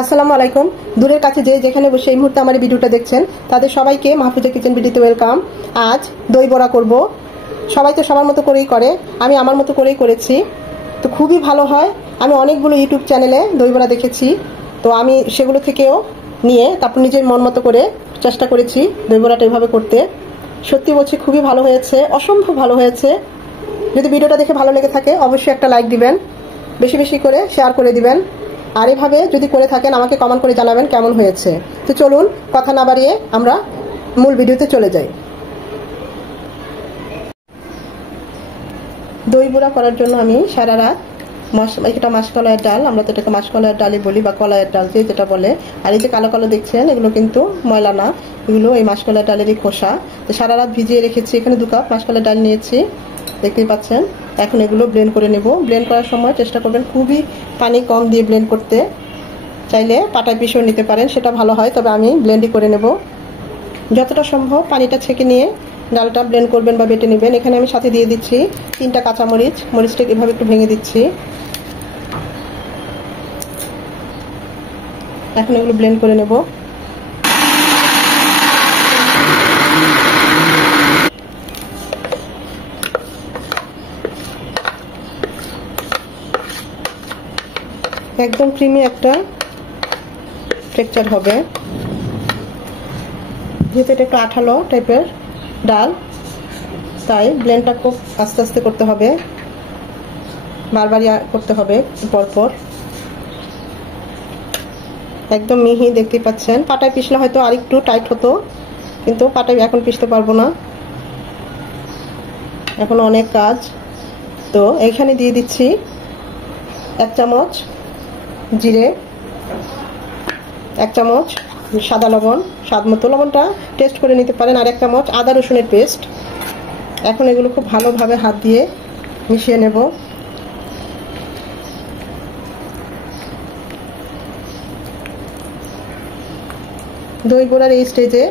আসসালামু আলাইকুম। দূরের কাছে যে যেখানে বসে এই মুহূর্তে আমার ভিডিওটা দেখছেন তাদের সবাইকে মাহফুজা কিচেন ভিডিওতে ওয়েলকাম। আজ দই বড়া করব। সবাই তো সবার মতো করেই করে, আমি আমার মতো করেই করেছি, তো খুবই ভালো হয়। আমি অনেকগুলো ইউটিউব চ্যানেলে দই বড়া দেখেছি, তো আমি সেগুলো থেকেও নিয়ে তারপর নিজের মন মতো করে চেষ্টা করেছি দই বড়াটা এভাবে করতে। সত্যি বলছি খুবই ভালো হয়েছে, অসম্ভব ভালো হয়েছে। যদি ভিডিওটা দেখে ভালো লেগে থাকে অবশ্যই একটা লাইক দিবেন, বেশি বেশি করে শেয়ার করে দিবেন, আর এভাবে যদি করে থাকেন আমাকে কমেন্ট করে জানাবেন কেমন হয়েছে। তো চলুন কথা না বাড়িয়ে আমরা মূল ভিডিওতে চলে যাই। দই বড়া করার জন্য আমি সারা রাত এটা মাসকলাইয়ের ডাল, আমরা তো এটাকে মাসকলাইয়ের ডালই বলি বা কলাইয়ের ডাল যে যেটা বলে। আর এই যে কালো কালো দেখছেন এগুলো কিন্তু ময়লা না, এগুলো এই মাসকলাইয়ের ডালেরই খোসা। তো সারা রাত ভিজিয়ে রেখেছি। এখানে 2 কাপ মাসকলাইয়ের ডাল নিয়েছি, দেখতেই পাচ্ছেন। এখন এগুলো ব্লেন্ড করে নেব। ব্লেন্ড করার সময় চেষ্টা করবেন খুবই পানি কম দিয়ে ব্লেন্ড করতে। চাইলে পাটায় পিষেও নিতে পারেন, সেটা ভালো হয়, তবে আমি ব্লেন্ডই করে নেব। যতটা সম্ভব পানিটা ছেঁকে নিয়ে ডালটা ব্লেন্ড করবেন বা বেটে নেবেন। এখানে আমি সাথে দিয়ে দিচ্ছি 3টা কাঁচামরিচ। মরিচটাকে এভাবে একটু ভেঙে দিচ্ছি। এখন এগুলো ব্লেন্ড করে নেব। একদম ক্রিমি একটা টেক্সচার হবে, যেহেতু এটা একটু আঠালো টাইপের ডাল, তাই ব্লেন্ডটা খুব আস্তে আস্তে করতে হবে, বারবার করতে হবে পরপর। একদম মিহি, দেখতেই পাচ্ছেন। পাটায় পিষলে হয়তো আরেকটু টাইট হতো, কিন্তু পাটায় এখন পিষতে পারবো না, এখন অনেক কাজ। তো এখানে দিয়ে দিচ্ছি 1 চামচ জিরে, 1 চামচ সাদা লবণ, স্বাদ মতো লবণটা টেস্ট করে নিতে পারেন, আর 1 চামচ আদা রসুনের পেস্ট। এখন এগুলো খুব ভালোভাবে হাত দিয়ে মিশিয়ে নেব। দই বড়ার এই স্টেজে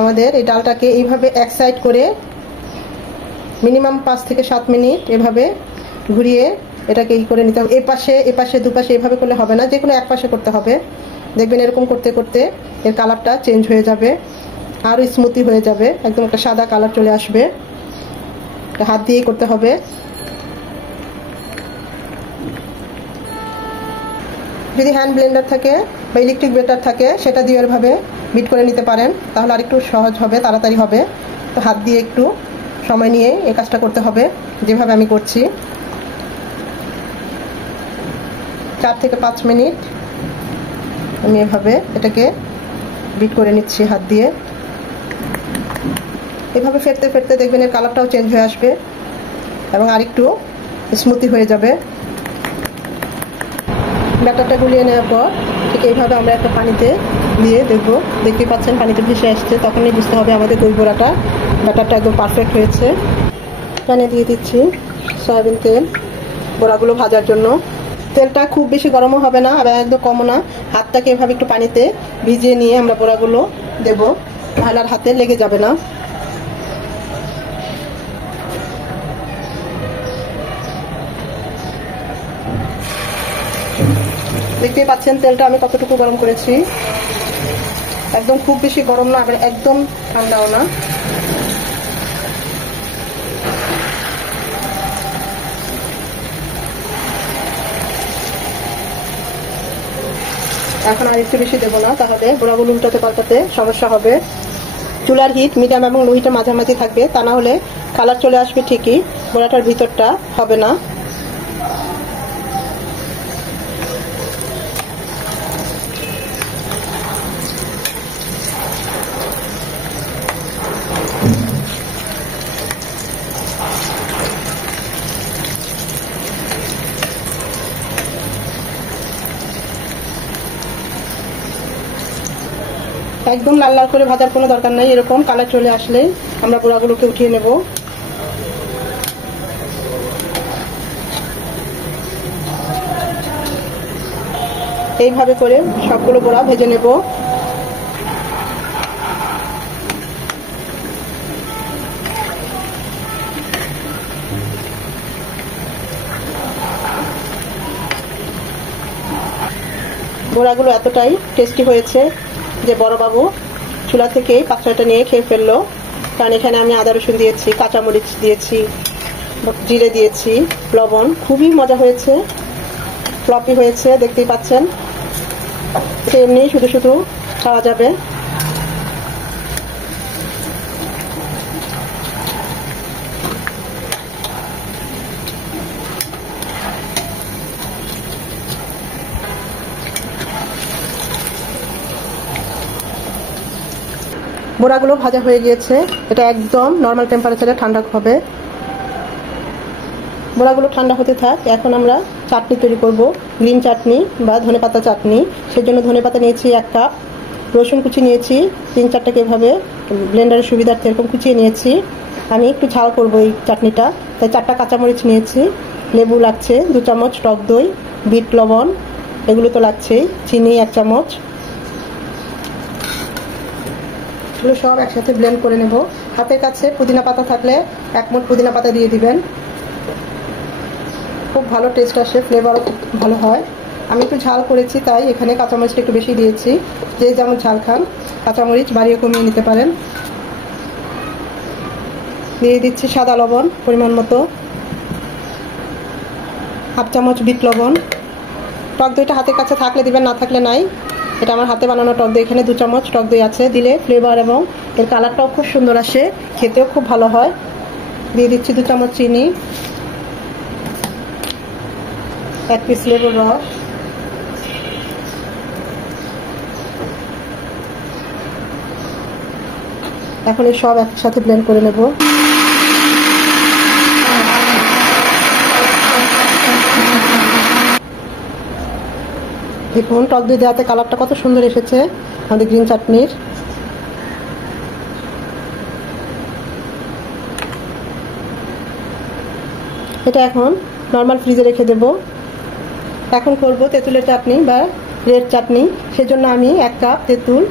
আমাদের এই ডালটাকে এইভাবে এক সাইড করে মিনিমাম 5 থেকে 7 মিনিট এভাবে ঘুরিয়ে এটাকে করে নিতে হবে। এপাশে দুপাশে এভাবে করলে হবে না, যে কোনো এক পাশে করতে হবে। দেখবেন এরকম করতে করতে এর কালারটা চেঞ্জ হয়ে যাবে, আরও স্মুথি হয়ে যাবে, একদম একটা সাদা কালার চলে আসবে। হাত দিয়েই করতে হবে। যদি হ্যান্ড ব্লেন্ডার থাকে বা ইলেকট্রিক ব্লেন্ডার থাকে সেটা দিয়ে এভাবে বিট করে নিতে পারেন, তাহলে আরেকটু সহজ হবে, তাড়াতাড়ি হবে। তো হাত দিয়ে একটু সময় নিয়ে এই কাজটা করতে হবে, যেভাবে আমি করছি। 4 থেকে 5 মিনিট আমি এভাবে এটাকে বিট করে নিচ্ছি হাত দিয়ে। এভাবে ফেটতে ফেটতে দেখবেন এর কালারটাও চেঞ্জ হয়ে আসবে এবং আরেকটু স্মুথি হয়ে যাবে। ব্যাটারটা গুলিয়ে নেওয়ার পর ঠিক এইভাবে আমরা একটা পানিতে দিয়ে দেখবো, দেখতে পাচ্ছেন পানিতে ভেসে আসছে, তখনই বুঝতে হবে আমাদের দই বড়াটা ব্যাটারটা একদম পারফেক্ট হয়েছে। প্যানে দিয়ে দিচ্ছি সয়াবিন তেল বড়াগুলো ভাজার জন্য। তেলটা খুব বেশি গরমও হবে না, আবার একদম কমও না। হাতটাকে এভাবে একটু পানিতে ভিজিয়ে নিয়ে আমরা বড়াগুলো দেব, তাহলে আর হাতে লেগে যাবে না। দেখতেই পাচ্ছেন তেলটা আমি কতটুকু গরম করেছি। একদম খুব বেশি গরম না, আবার একদম ঠান্ডাও না। এখন আর একটু বেশি দেবো না, তাহলে গোড়াগুলো উল্টাতে পাল্টাতে সমস্যা হবে। চুলার হিট মিডিয়াম এবং লো হিটে মাঝামাঝি থাকবে, তা না হলে কালার চলে আসবে ঠিকই, বড়াটার ভিতরটা হবে না। একদম লাল লাল করে ভাজার কোনো দরকার নাই, এরকম কালার চলে আসলে আমরা বড়াগুলোকে উঠিয়ে নেব। এইভাবে করে সবগুলো বড়া ভেজে নেব। বড়াগুলো এতটাই টেস্টি হয়েছে যে বড়বাবু চুলা থেকেই পাত্রটা নিয়ে খেয়ে ফেললো। কারণ এখানে আমি আদা রসুন দিয়েছি, কাঁচামরিচ দিয়েছি, জিরে দিয়েছি, লবণ। খুবই মজা হয়েছে, ফ্লপি হয়েছে, দেখতেই পাচ্ছেন। এটা এমনি শুধু শুধু খাওয়া যাবে। বড়াগুলো ভাজা হয়ে গিয়েছে। এটা একদম নর্মাল টেম্পারেচারে ঠান্ডা হবে। বড়াগুলো ঠান্ডা হতে থাক। এখন আমরা চাটনি তৈরি করব, গ্রিন চাটনি বা ধনেপাতা চাটনি। সেজন্য ধনেপাতা নিয়েছি 1 কাপ, রসুন কুচি নিয়েছি 3-4টাকে এভাবে ব্লেন্ডারের সুবিধার্থে এরকম কুচিয়ে নিয়েছি। আমি একটু ঝাল করবো এই চাটনিটা, তাই 4টা কাঁচামরিচ নিয়েছি। লেবু লাগছে 2 চামচ, টক দই, বিট লবণ এগুলো তো লাগছেই, চিনি 1 চামচ। এগুলো সব একসাথে ব্লেন্ড করে নেব। হাতের কাছে পুদিনা পাতা থাকলে 1 মুঠ পুদিনা পাতা দিয়ে দিবেন, খুব ভালো টেস্ট আসে, ফ্লেভারও খুব ভালো হয়। আমি একটু ঝাল করেছি তাই এখানে কাঁচামরিচটা একটু বেশি দিয়েছি। যে যেমন ঝাল খান কাঁচামরিচ বাড়িয়ে কমিয়ে নিতে পারেন। দিয়ে দিচ্ছি সাদা লবণ পরিমাণ মতো, 1/2 চামচ বিট লবণ। টক দইটা হাতের কাছে থাকলে দিবেন, না থাকলে নাই। এটা আমার হাতে বানানো টক দই, এখানে 2 চামচ টক দই আছে। দিলে ফ্লেভার এবং এর কালারটাও খুব সুন্দর আসে, খেতেও খুব ভালো হয়। দিয়ে দিচ্ছি 2 চামচ চিনি, 1 পিস লেবুর রস, এখন এই সব একসাথে ব্লেন্ড করে নেব। দেখুন টক দই দেওয়াতে কালারটা কত সুন্দর এসেছে আমাদের গ্রিন চাটনির। এটা এখন নর্মাল ফ্রিজে রেখে দেব। এখন করব তেঁতুলের চাটনি বা রেড চাটনি। সেজন্য আমি 1 কাপ তেঁতুল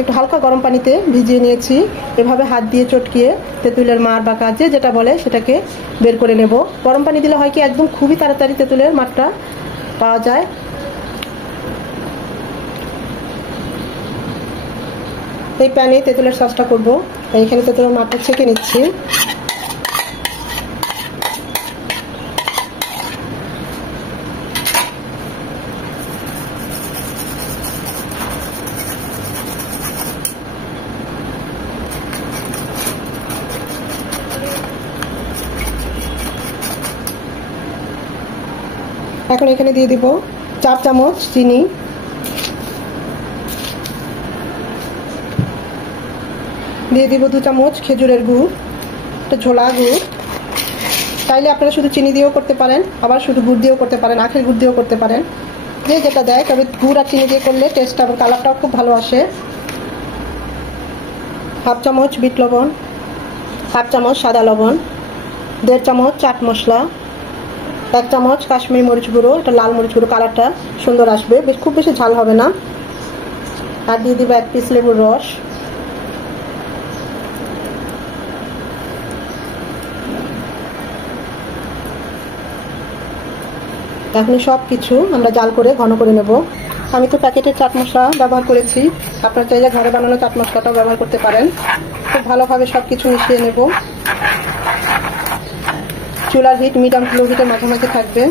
একটু হালকা গরম পানিতে ভিজিয়ে নিয়েছি। এভাবে হাত দিয়ে চটকিয়ে তেঁতুলের মার বা কাজে যেটা বলে সেটাকে বের করে নেব। গরম পানি দিলে হয় কি একদম খুবই তাড়াতাড়ি তেঁতুলের মারটা পাওয়া যায়। এই প্যানে তেঁতুলের সসটা করব, তাই এখানে তেঁতুলের মারটা ছেঁকে নিচ্ছি। এখন এখানে দিয়ে দিব 4 চামচ চিনি, দিয়ে দিব 2 চামচ খেজুরের গুড়, এটা ঝোলা গুড়। চাইলে আপনারা শুধু চিনি দিয়েও করতে পারেন, আবার শুধু গুড় দিয়েও করতে পারেন, আখের গুড় দিয়েও করতে পারেন, যে যেটা দেয়। তবে গুড় আর চিনি দিয়ে করলে টেস্টটা এবং কালারটাও খুব ভালো আসে। 1/2 চামচ বিট লবণ, 1/2 চামচ সাদা লবণ, 1.5 চামচ চাট মশলা, 1 চামচ কাশ্মীরি মরিচ গুঁড়ো, এটা লাল মরিচ গুঁড়ো, কালারটা সুন্দর আসবে, খুব বেশি ঝাল হবে না। আর দিয়ে দিব 1 পিস লেবুর রস। এখন সব কিছু আমরা জাল করে ঘন করে নেব। আমি তো প্যাকেটের চাট মশলা ব্যবহার করেছি, আপনারা চাইলে ঘরে বানানো চাট মশলাটাও ব্যবহার করতে পারেন। খুব ভালোভাবে সব কিছু মিশিয়ে নেব। চুলার হিট মিডিয়াম টু লো হিটের মাঝামাঝি থাকবে।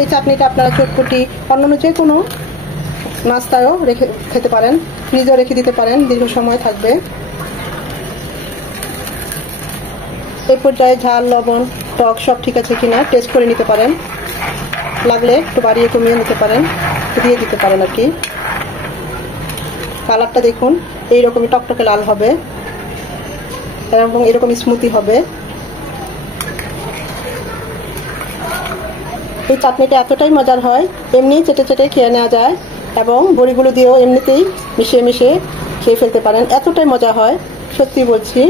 এই চাটনিটা আপনারা চটপটি অন্যান্য যে কোনো নাস্তায়ও রেখে খেতে পারেন, ফ্রিজেও রেখে দিতে পারেন, দীর্ঘ সময় থাকবে। এই পর্যায়ে ঝাল লবণ টক সব ঠিক আছে কিনা টেস্ট করে নিতে পারেন, লাগলে একটু বাড়িয়ে কমিয়ে নিতে পারেন, দিয়ে দিতে পারেন আর কি। কালারটা দেখুন এইরকমই টকটকে লাল হবে এবং এরকম স্মুথি হবে। এই চাটনিটা এতটাই মজার হয়, এমনি চেটে চেটে খেয়ে নেওয়া যায় এবং বড়িগুলো দিয়েও এমনিতেই মিশিয়ে মিশিয়ে খেয়ে ফেলতে পারেন। এতটাই মজা হয়, সত্যি বলছি।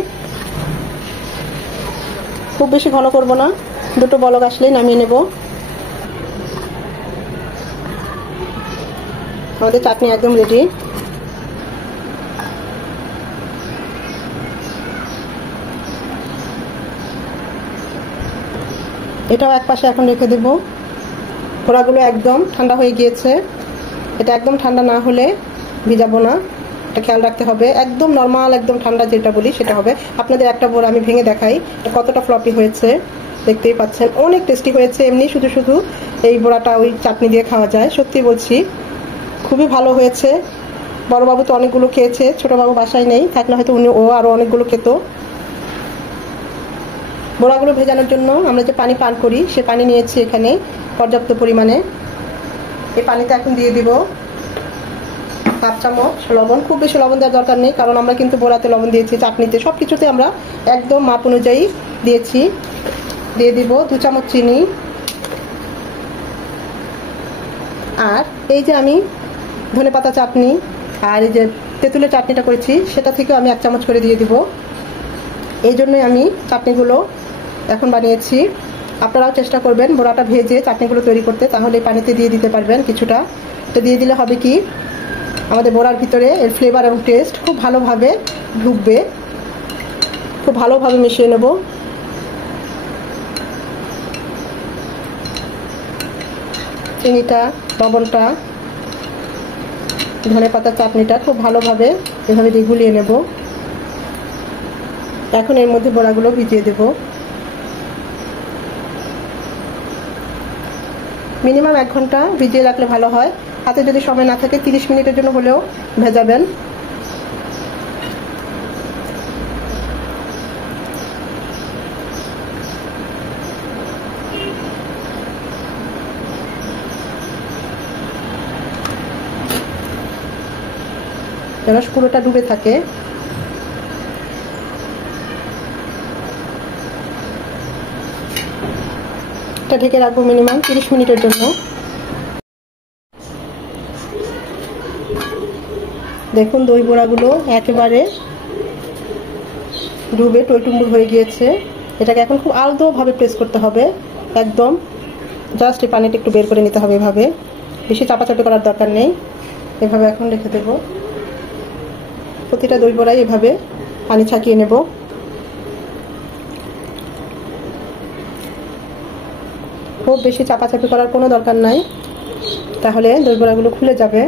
খুব বেশি ঘন করব না, 2টো বলক আসলেই নামিয়ে নেব। আমাদের চাটনি একদম রেডি। এটাও এক পাশে এখন রেখে দেব। বড়াগুলো একদম ঠান্ডা হয়ে গিয়েছে। এটা একদম ঠান্ডা না হলে ভিজাবো না, এটা খেয়াল রাখতে হবে। একদম নর্মাল একদম ঠান্ডা যেটা বলি সেটা হবে। আপনাদের একটা বড়া আমি ভেঙে দেখাই কতটা ফ্লপি হয়েছে, দেখতেই পাচ্ছেন। অনেক টেস্টি হয়েছে। এমনি শুধু শুধু এই বড়াটা ওই চাটনি দিয়ে খাওয়া যায়, সত্যি বলছি খুবই ভালো হয়েছে। বড়বাবু তো অনেকগুলো খেয়েছে, ছোটবাবু বাসায় নেই, থাকলে হয়তো ও আরও অনেকগুলো খেত। বড়াগুলো ভেজানোর জন্য আমরা যে পানি পান করি সে পানি নিয়েছি এখানে পর্যাপ্ত পরিমাণে। এই পানিতে এখন দিয়ে দিব হাফ চামচ লবণ। খুব বেশি লবণ দেওয়ার দরকার নেই, কারণ আমরা কিন্তু বড়াতে লবণ দিয়েছি, চাটনিতে, সব কিছুতে আমরা একদম মাপ অনুযায়ী দিয়েছি। দিয়ে দিব 2 চামচ চিনি। আর এই যে আমি ধনেপাতা চাটনি আর এই যে তেঁতুলের চাটনিটা করেছি সেটা থেকেও আমি 1 চামচ করে দিয়ে দিব। এই জন্যই আমি চাটনিগুলো এখন বানিয়েছি। আপনারাও চেষ্টা করবেন বড়াটা ভেজে চাটনিগুলো তৈরি করতে, তাহলে পানিতে দিয়ে দিতে পারবেন কিছুটা। এটা দিয়ে দিলে হবে কি, আমাদের বড়ার ভিতরে এর ফ্লেভার এবং টেস্ট খুব ভালোভাবে ঢুকবে। খুব ভালোভাবে মিশিয়ে নেব। চিনিটা, লবণটা, ধনেপাতা চাটনিটা খুব ভালোভাবে এভাবে দিয়ে গুলিয়ে নেব। এখন এর মধ্যে বড়াগুলো ভিজিয়ে দেব। মিনিমাম 1 ঘন্টা ভিজিয়ে রাখলে ভালো হয়। হাতে যদি সময় না থাকে 30 মিনিটের জন্য হলেও ভেজাবেন। যেন পুরোটা ডুবে থাকে। এটা ঢেকে রাখবো মিনিমাম 30 মিনিটের জন্য। দেখুন দই বড়াগুলো একেবারে ডুবে টইটুম্বুর হয়ে গিয়েছে। এটাকে এখন খুব আলতোভাবে প্রেস করতে হবে, একদম জাস্ট এই পানিটা একটু বের করে নিতে হবে। এভাবে বেশি চাপাচাপি করার দরকার নেই। এভাবে এখন রেখে দেব। প্রতিটা দই বড়াই এভাবে পানি ছাকিয়ে নেব। খুব বেশি চাপাচাপি করার কোনো দরকার নাই, তাহলে দই বড়াগুলো খুলে যাবে।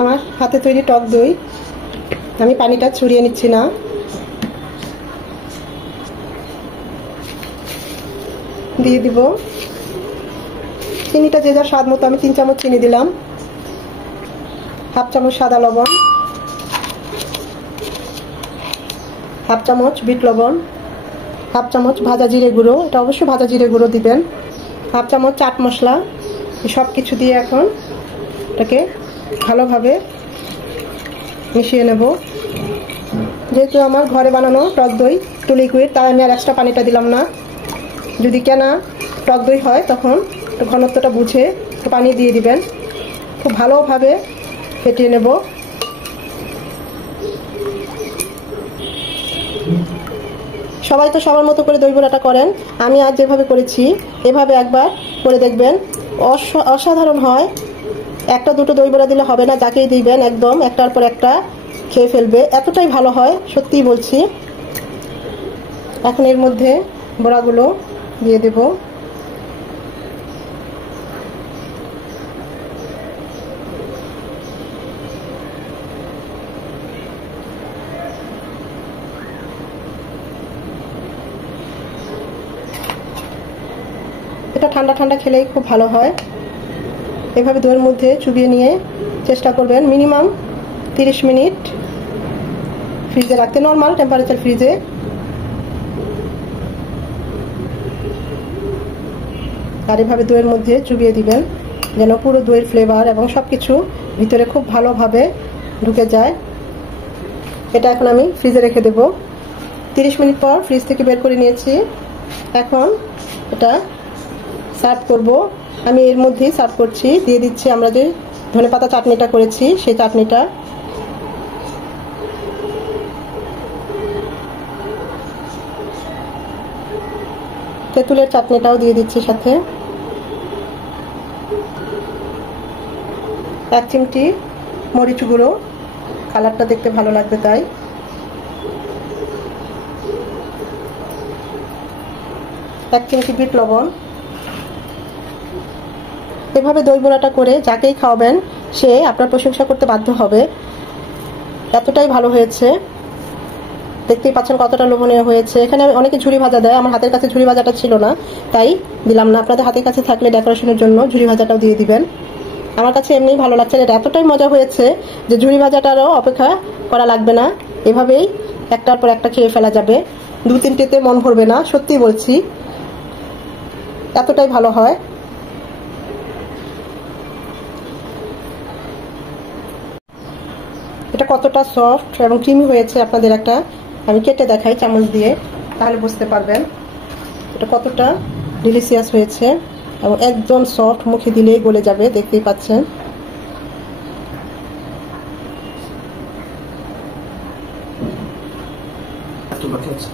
আমার হাতে তৈরি টক দই, আমি পানিটা ছড়িয়ে নিচ্ছি না। দিয়ে দিব চিনিটা যে যার স্বাদ মতো। আমি 3 চামচ চিনি দিলাম। হাফ চামচ সাদা লবণ, হাফ চামচ বিট লবণ, হাফ চামচ ভাজা জিরে গুঁড়ো, এটা অবশ্যই ভাজা জিরে গুঁড়ো দিবেন, হাফ চামচ চাট মশলা। সব কিছু দিয়ে এখন এটাকে ভালোভাবে মিশিয়ে নেব। যেহেতু আমার ঘরে বানানো টক দই টু লিকুইড, তাই আমি আর এক্সট্রা পানিটা দিলাম না। যদি কেনা টক দই হয় তখন ঘনত্বটা বুঝে পানি দিয়ে দিবেন। খুব ভালোভাবে ফেটিয়ে নেব। সবাই তো সবার মতো করে দই বড়াটা করেন, আমি আজ যেভাবে করেছি এভাবে একবার করে দেখবেন, অসাধারণ হয়। একটা দুটো দই বড়া দিলে হবে না, যাকেই দিবেন একদম একটার পর একটা খেয়ে ফেলবে, এতটাই ভালো হয়, সত্যিই বলছি। এখন এর মধ্যে বড়াগুলো দিয়ে দেব। এটা ঠান্ডা ঠান্ডা খেলেই খুব ভালো হয়। এভাবে দইয়ের মধ্যে চুবিয়ে নিয়ে চেষ্টা করবেন মিনিমাম 30 মিনিট ফ্রিজে রাখতে, নর্মাল টেম্পারেচার ফ্রিজে। আর এভাবে দইয়ের মধ্যে চুবিয়ে দিবেন যেন পুরো দইয়ের ফ্লেভার এবং সব কিছু ভিতরে খুব ভালোভাবে ঢুকে যায়। এটা এখন আমি ফ্রিজে রেখে দেব। 30 মিনিট পর ফ্রিজ থেকে বের করে নিয়েছি। এখন এটা সার্ভ করব। আমি এর মধ্যেই সার্ভ করছি, দিয়ে দিচ্ছি আমরা যে ধনেপাতা চাটনিটা করেছি সেই চাটনিটা। তেঁতুলের চাটনিটাও দিয়ে দিচ্ছি সাথে। 1 চিমটি মরিচ গুঁড়ো, কালারটা দেখতে ভালো লাগবে তাই। 1 চিমটি বিট লবণ। এভাবে দই বড়াটা করে যাকেই খাওয়াবেন সে আপনার প্রশংসা করতে বাধ্য হবে, এতটাই ভালো হয়েছে। দেখতেই পাচ্ছেন কতটা লোভনীয় হয়েছে। এখানে অনেকে ঝুরি ভাজা দেয়, আমার হাতের কাছে ঝুরি ভাজাটা ছিল না তাই দিলাম না। আপনাদের হাতের কাছে থাকলে ডেকোরেশনের জন্য ঝুরি ভাজাটাও দিয়ে দিবেন। আমার কাছে এমনিই ভালো লাগছে, এটা এতটাই মজা হয়েছে যে ঝুরি ভাজাটারও অপেক্ষা করা লাগবে না, এভাবেই একটার পর একটা খেয়ে ফেলা যাবে। 2-3টেতে মন ভরবে না, সত্যি বলছি, এতটাই ভালো হয়। এটা কতটা সফট এবং ক্রিমি হয়েছে আপনাদের একটা আমি কেটে দেখাই চামচ দিয়ে, তাহলে বুঝতে পারবেন এটা কতটা ডিলিশিয়াস হয়েছে এবং একদম সফট, মুখে দিলেই গলে যাবে, দেখতেই পাচ্ছেন। বাকি আছে।